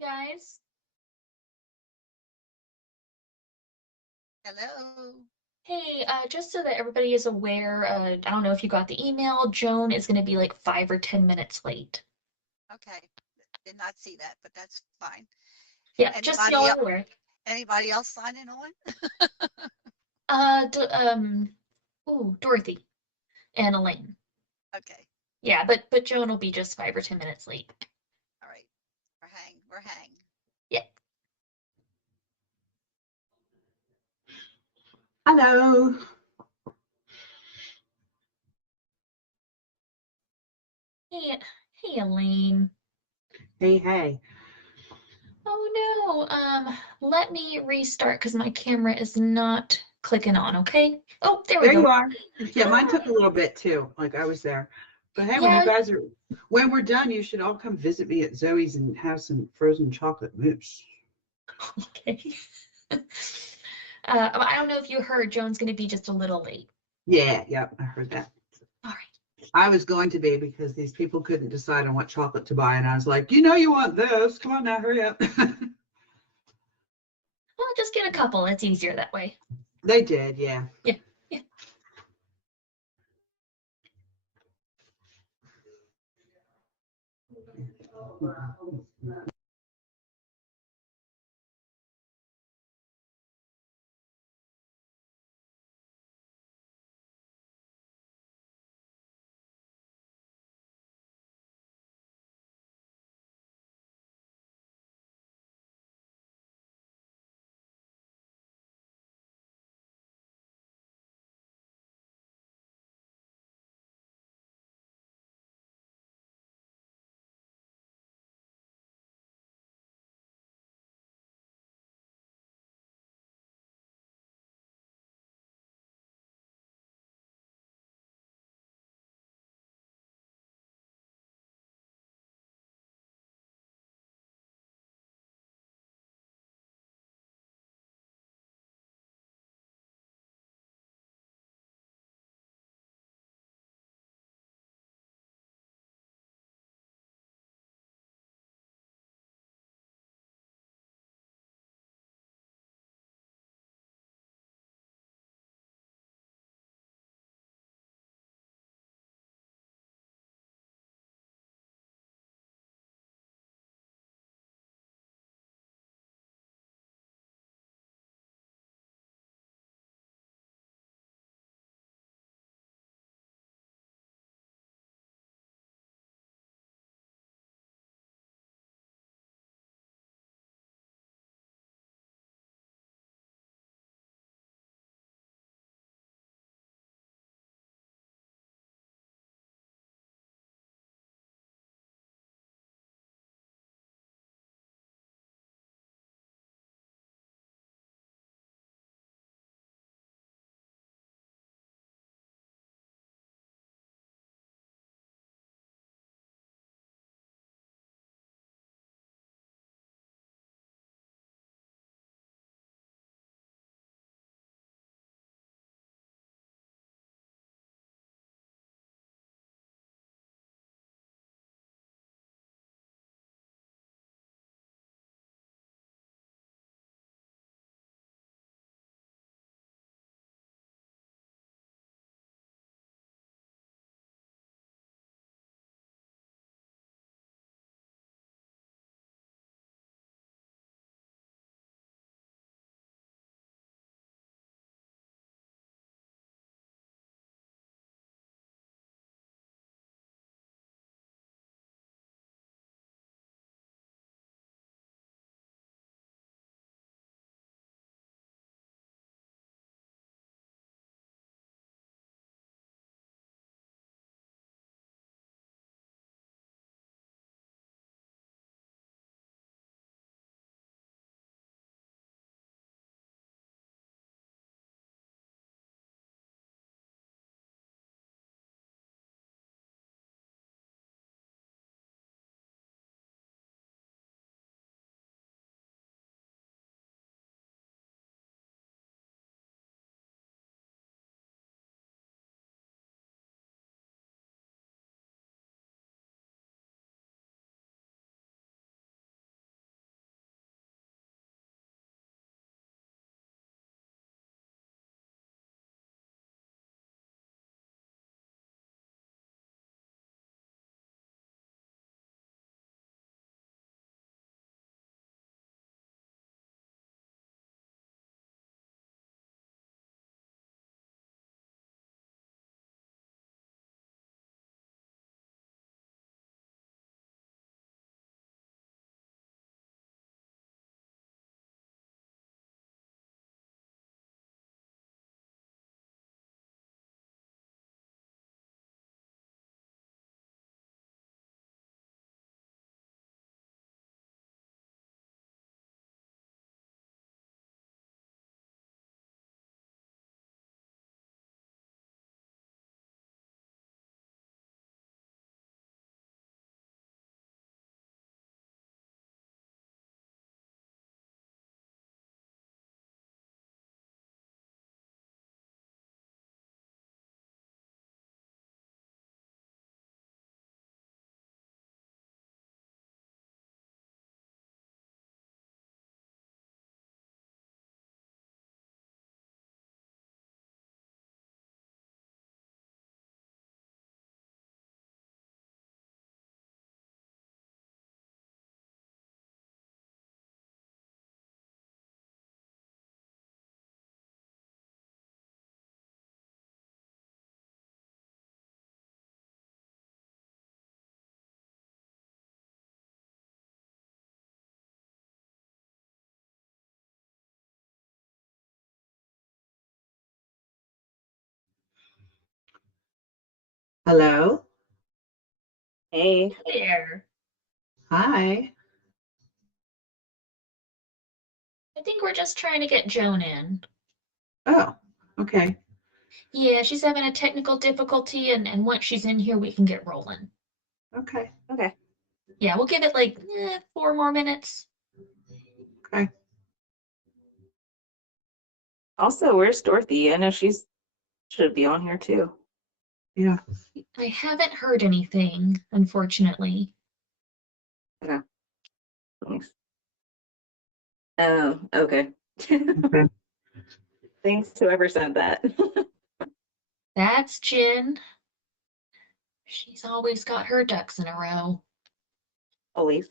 Hey guys. Hello. Hey, just so that everybody is aware, I don't know if you got the email. Joan is going to be like 5 or 10 minutes late. Okay. Did not see that, but that's fine. Yeah, just so y'all Anybody are else? aware. Anybody else signing on? D ooh, Dorothy and Elaine. Okay. Yeah, but Joan will be just 5 or 10 minutes late. All right. We're hang. Yeah. Hello. Hey, hey, Elaine. Hey, hey. Oh no. Let me restart because my camera is not clicking on. Okay. Oh, there we There you go. are. Yeah, mine Ah, took a little bit too. Like I was there. But hey, yeah. when we're done, you should all come visit me at Zoe's and have some frozen chocolate mousse. Okay. I don't know if you heard, Joan's going to be just a little late. Yeah, yep, I heard that. All right. I was going to be because these people couldn't decide on what chocolate to buy, and I was like, you want this. Come on now, hurry up. Well, just get a couple. It's easier that way. They did, yeah. Yeah. Yeah. Hello. Hey, There. Hi. I think we're just trying to get Joan in. Oh, okay. Yeah, she's having a technical difficulty, and once she's in here, we can get rolling. Okay. okay. Yeah, we'll give it like 4 more minutes. Okay. Also, where's Dorothy? I know she's should be on here too. Yeah. I haven't heard anything, unfortunately. Thanks. Oh, okay. Okay. Thanks to whoever sent that. That's Jen. She's always got her ducks in a row. Always.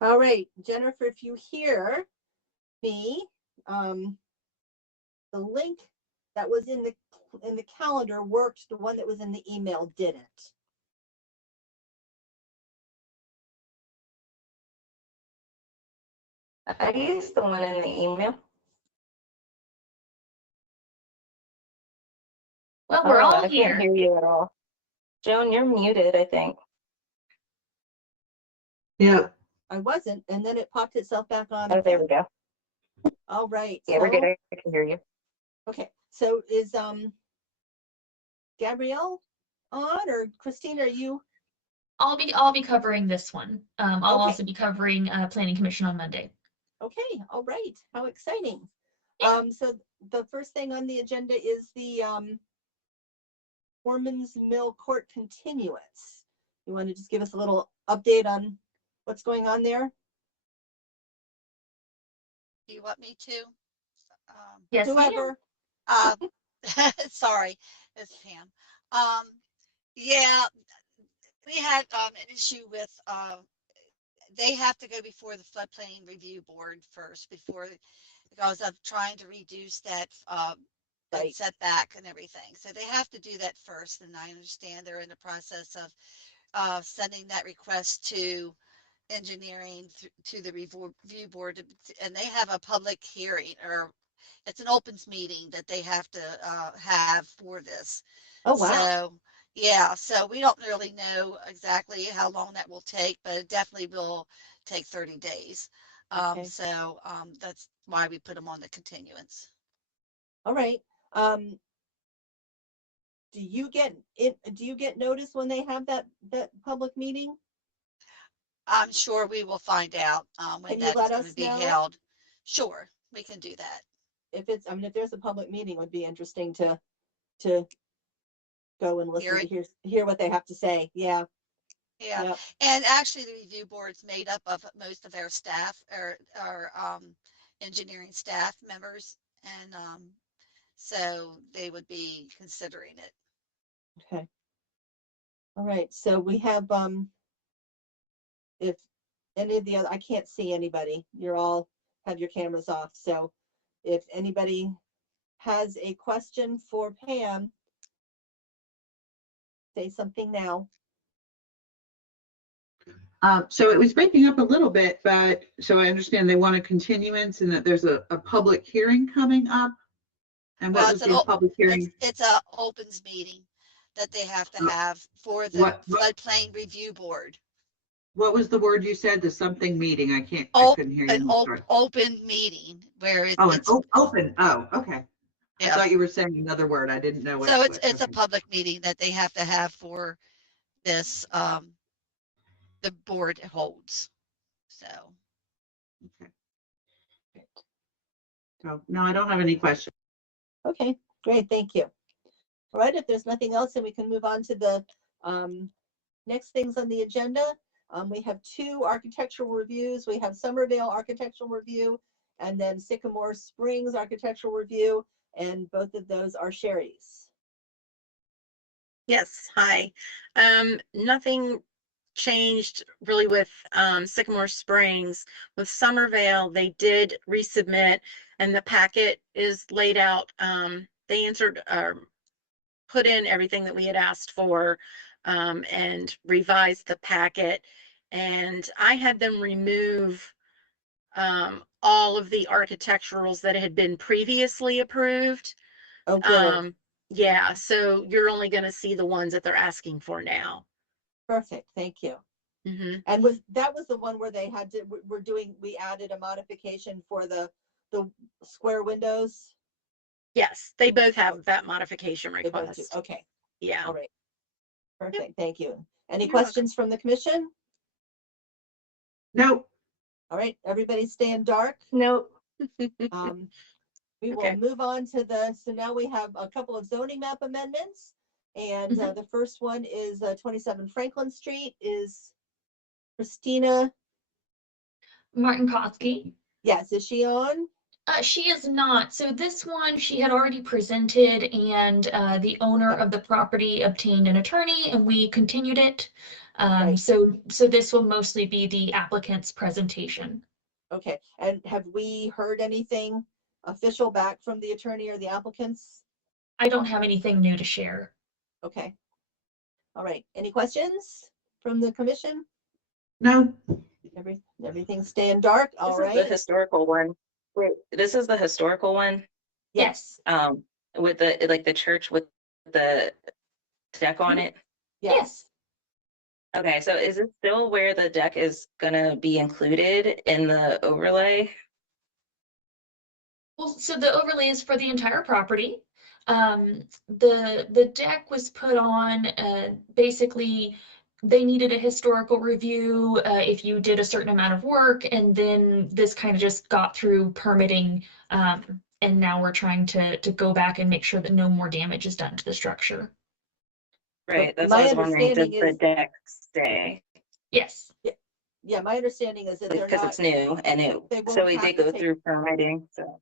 All right, Jennifer, if you hear me, the link that was in the calendar worked. The one that was in the email didn't. I used the one in the email. Well, we're Oh, all I can't here. hear you at all. Joan, you're muted, I think. Yeah. I wasn't, and then it popped itself back on. Oh, there we go. All right. Yeah, we're so- good. I can hear you. Okay, so is Gabrielle on, or Christine, are you? I'll be covering this one. I'll Okay. also be covering Planning Commission on Monday. Okay, all right, how exciting. Yeah. So the first thing on the agenda is the Foreman's Mill Court continuance. You want to just give us a little update on what's going on there? Do you want me to? Yes, ma'am. Whoever. Um, sorry, it's Pam. Yeah, we had an issue with they have to go before the floodplain review board first because of trying to reduce that that Right. setback and everything. So they have to do that first, and I understand they're in the process of sending that request to engineering to the review board, and they have a public hearing, or it's an opens meeting that they have to have for this. Oh, wow. So yeah, so we don't really know exactly how long that will take, but it definitely will take 30 days. Okay. So that's why we put them on the continuance. All right. Do you get notice when they have that public meeting? I'm sure we will find out when Can you that's let going us to be know? held. Sure, we can do that. If if there's a public meeting, it would be interesting to go and listen to hear what they have to say. Yeah. Yeah, Yep. and actually the review board's made up of most of our staff or engineering staff members, and so they would be considering it. Okay. All right. So we have if any of the other, I can't see anybody. You're all have your cameras off. So if anybody has a question for Pam, say something now. So it was breaking up a little bit, but so I understand they want a continuance and that there's a public hearing coming up. And what Well, was the public hearing? It's a opens meeting that they have to have for the What floodplain review board. What was the word you said? The something meeting. I couldn't hear you. An open meeting where Oh, it's open. Oh, okay. I yeah. thought you were saying another word. I didn't know what. So it's a okay. public meeting that they have to have for this the board holds. So Okay. So no, I don't have any questions. Okay, great. Thank you. All right. If there's nothing else, then we can move on to the next things on the agenda. We have 2 architectural reviews. We have Somerville Architectural Review and then Sycamore Springs Architectural Review. and both of those are Sherry's. Yes, hi. Nothing changed really with Sycamore Springs. With Somervale, they did resubmit and the packet is laid out. They answered, put in everything that we had asked for, and revised the packet. And I had them remove all of the architecturals that had been previously approved. Oh, good. Yeah, so you're only going to see the ones that they're asking for now. Perfect. Thank you. Mhm. And that was the one where they had to, we added a modification for the square windows? Yes, they both have that modification They both do. request. Okay, Yeah. all right. Perfect, thank you. Any You're welcome. questions from the commission? No, All right, everybody stay in dark. Nope. We will Okay. move on to so now we have a couple of zoning map amendments. And Mhm. the first one is 27 Franklin Street. Is Christina, Martin Koski. yes, is she on? She is not. So this one she had already presented, and the owner Okay. of the property obtained an attorney, and we continued it. Right. So this will mostly be the applicant's presentation. Okay, and have we heard anything official back from the attorney or the applicants? I don't have anything new to share. Okay. All right, any questions from the commission? no, Everything staying dark, all This is the right? historical one. Wait, this is the historical one, Yes. with the, like the church with the deck on it. Yes. Okay, so is it still where the deck is gonna be included in the overlay? Well, so the overlay is for the entire property. The deck was put on, basically, they needed a historical review, if you did a certain amount of work, and then this kind of just got through permitting. And now we're trying to go back and make sure that no more damage is done to the structure. Right, that's my what I was wondering, does understanding the is- deck stay? Yes. Yeah, my understanding is that they're Because not, it's new and they it, so won't we have did to go take- through permitting, so.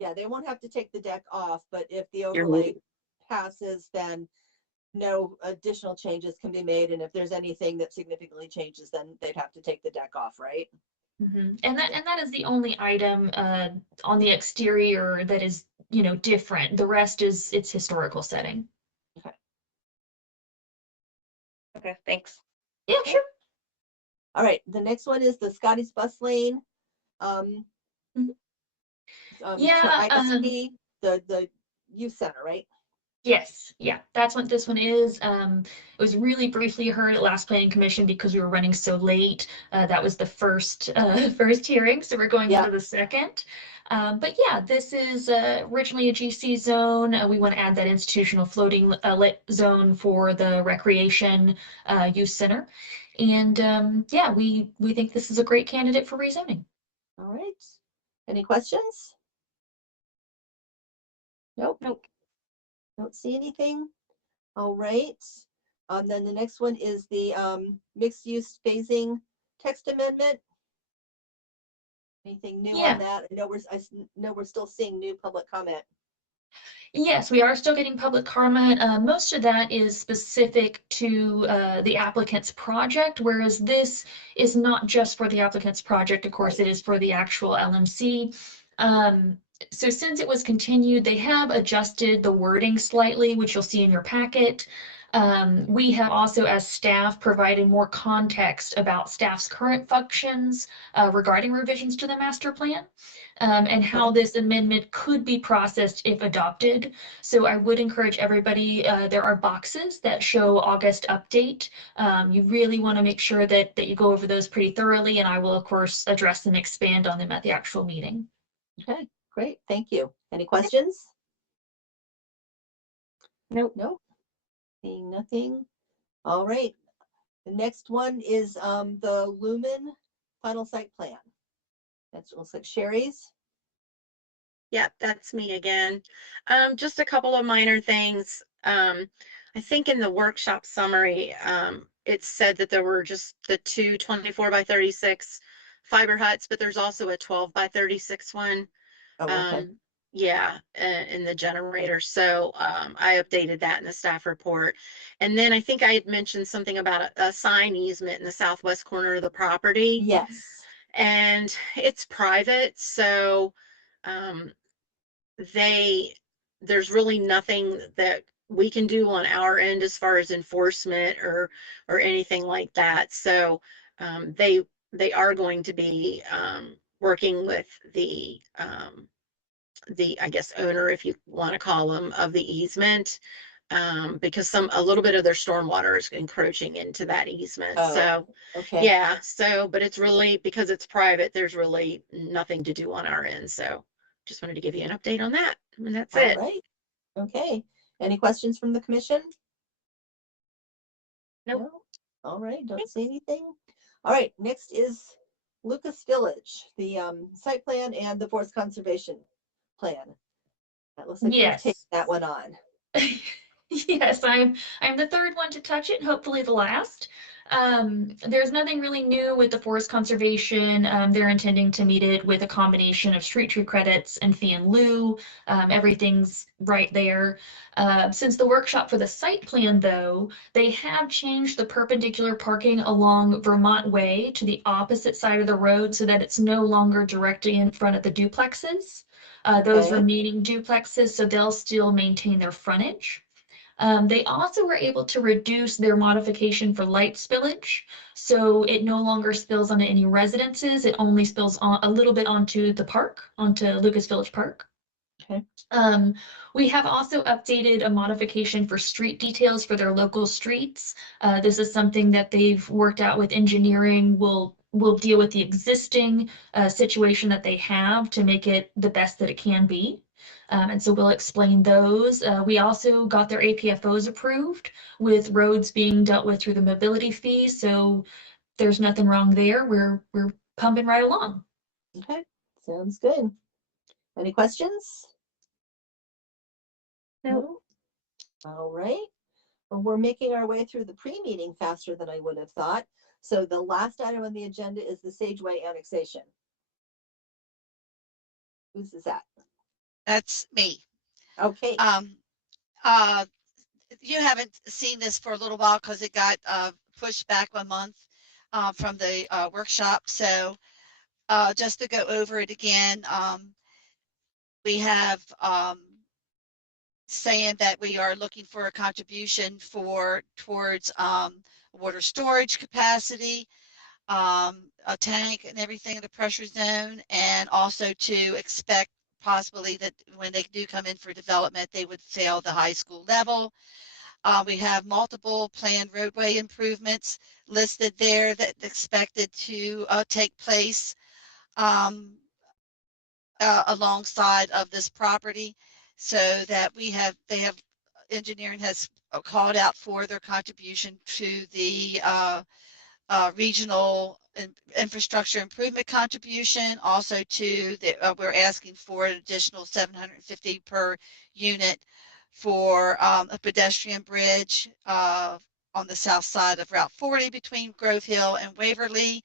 yeah, they won't have to take the deck off, but if the You're overlay moving. passes, then no additional changes can be made. And if there's anything that significantly changes, then they'd have to take the deck off, right? Mhm. And that is the only item on the exterior that is, different. The rest is its historical setting. Okay, thanks. Yeah, Okay. sure. All right, the next one is the Scotty's Bus Lane. Mhm. Yeah, ISP, the youth center, right? Yes, yeah, that's what this one is. It was really briefly heard at last planning commission because we were running so late. That was the first first hearing, so we're going Yeah. into the second. But yeah, this is originally a GC zone. We want to add that institutional floating lit zone for the recreation youth center. And yeah, we think this is a great candidate for rezoning. All right. Any questions? Nope. Nope. Don't see anything. All right. Then the next one is the mixed use phasing text amendment. Anything new Yeah. on that? I know we're still seeing new public comment. Yes, we are still getting public comment. Most of that is specific to the applicant's project, whereas this is not just for the applicant's project. Of course, it is for the actual LMC. So since it was continued, they have adjusted the wording slightly, which you'll see in your packet. We have also, as staff, provided more context about staff's current functions regarding revisions to the master plan. And how this amendment could be processed if adopted. So I would encourage everybody, there are boxes that show August update. You really want to make sure that you go over those pretty thoroughly, and I will, of course, address and expand on them at the actual meeting. Okay, great. Thank you. Any questions? Nope. Nope. Seeing nothing. All right. The next one is the Lumen final site plan. That looks like Sherry's. Yep, that's me again. Just a couple of minor things. I think in the workshop summary, it said that there were just the two 24 by 36 fiber huts, but there's also a 12 by 36 one. Oh, okay. Yeah, in the generator. So I updated that in the staff report. And then I think I had mentioned something about a sign easement in the southwest corner of the property. Yes. And it's private, so um, there's really nothing that we can do on our end as far as enforcement or anything like that. So they are going to be working with the I guess owner, if you want to call them, of the easement, because a little bit of their stormwater is encroaching into that easement. Oh, So okay. yeah, but it's really, because it's private, there's really nothing to do on our end. So just wanted to give you an update on that. And that's All it. right. Okay. Any questions from the commission? Nope. No? All right, don't see anything. All right, next is Lucas Village, the site plan and the forest conservation plan. That looks like you've taken Yes. that one on. Yes, I'm the third one to touch it, and hopefully the last. There's nothing really new with the forest conservation. They're intending to meet it with a combination of street tree credits and fee in lieu. Everything's right there. Since the workshop for the site plan, though, they have changed the perpendicular parking along Vermont Way to the opposite side of the road so that it's no longer directly in front of the duplexes. Those Okay. remaining duplexes, so they'll still maintain their frontage. They also were able to reduce their modification for light spillage. So it no longer spills onto any residences. It only spills on a little bit onto the park, onto Lucas Village Park. Okay. We have also updated a modification for street details for their local streets. This is something that they've worked out with engineering. We'll deal with the existing situation that they have to make it the best that it can be. And so we'll explain those. We also got their APFOs approved with roads being dealt with through the mobility fee. So there's nothing wrong there. We're pumping right along. Okay, sounds good. Any questions? Nope. No? All right. Well, we're making our way through the pre-meeting faster than I would have thought. So the last item on the agenda is the Sageway annexation. Whose is that? That's me. Okay. Uh, you haven't seen this for a little while because it got pushed back 1 month from the workshop. So just to go over it again, we have saying that we are looking for a contribution towards water storage capacity, a tank and everything in the pressure zone, and also to expect possibly that when they do come in for development, they would fail the high school level. We have multiple planned roadway improvements listed there that expected to take place alongside of this property, so that engineering has called out for their contribution to the regional infrastructure improvement contribution. Also we're asking for an additional $750 per unit for a pedestrian bridge on the south side of Route 40 between Grove Hill and Waverly.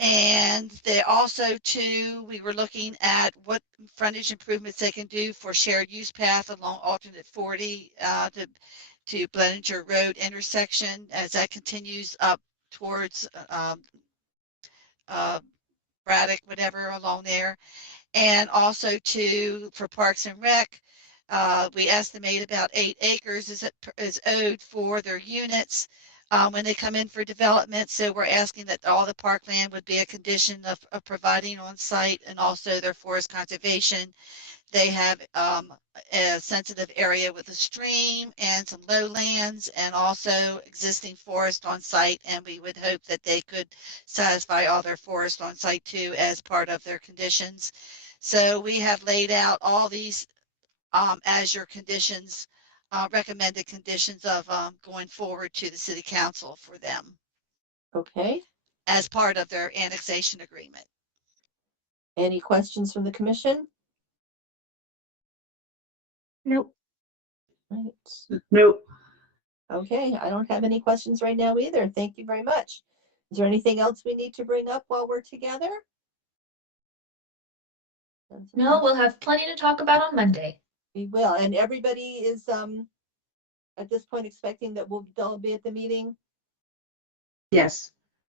And they also, too, we were looking at what frontage improvements they can do for shared use path along alternate 40 to Blenninger Road intersection as that continues up towards Braddock, whatever, along there. And also, too, for Parks and Rec, we estimate about 8 acres is owed for their units when they come in for development. So we're asking that all the parkland would be a condition of providing on site, and also their forest conservation. They have a sensitive area with a stream and some lowlands, and also existing forest on site. And we would hope that they could satisfy all their forest on site too as part of their conditions. So we have laid out all these as your conditions, recommended conditions of going forward to the city council for them Okay. as part of their annexation agreement. Any questions from the commission? Nope. Right. Nope. Okay, I don't have any questions right now either. Thank you very much. Is there anything else we need to bring up while we're together? No, we'll have plenty to talk about on Monday. We will, and everybody is, at this point expecting that they'll be at the meeting? Yes.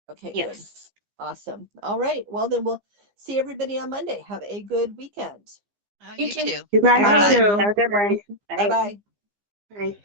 Okay, good. Yes. Awesome. All right, well, then we'll see everybody on Monday. Have a good weekend. You You too. too. You guys Bye. too. Have a good one. Bye. Bye-bye. Bye.